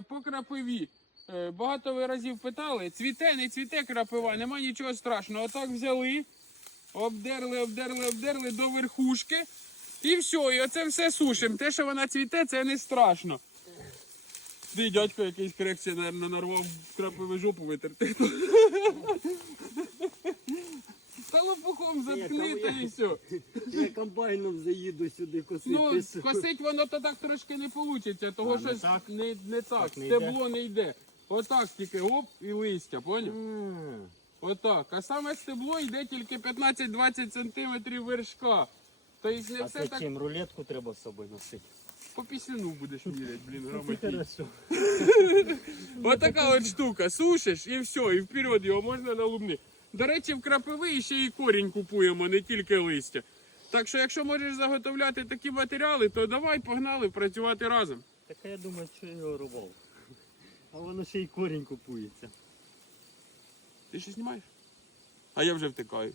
по крапиві. Е, Багато ви разів питали, цвіте, не цвіте крапива, нема нічого страшного. Отак взяли, обдерли, обдерли, обдерли до верхушки. І все, і оце все сушимо. Те, що вона цвіте, це не страшно. Ти дядько якийсь корекція, мабуть, нарвав крапиву жопу витерти. Лопухом заткни та і все. Я комбайном заїду сюди косити. Ну, косить воно то так трошки не вийде, того не так? не, не так, Так не стебло не йде. Отак тільки оп і листя, поняв? Отак. А саме стебло йде тільки 15-20 сантиметрів вершка. Тобто не А все це так чим рулетку треба з собою носити? по пісюну будеш міряти, блін, грамотій. Хорошо. Отака от штука. Сушиш і все, і вперед його можна на лубни. До речі, в крапиви ще і корінь купуємо, не тільки листя. Так що, якщо можеш заготовляти такі матеріали, то давай погнали працювати разом. Так я думаю, що я його рубав. А воно ще й корінь купується. Ти що знімаєш? А я вже втикаю.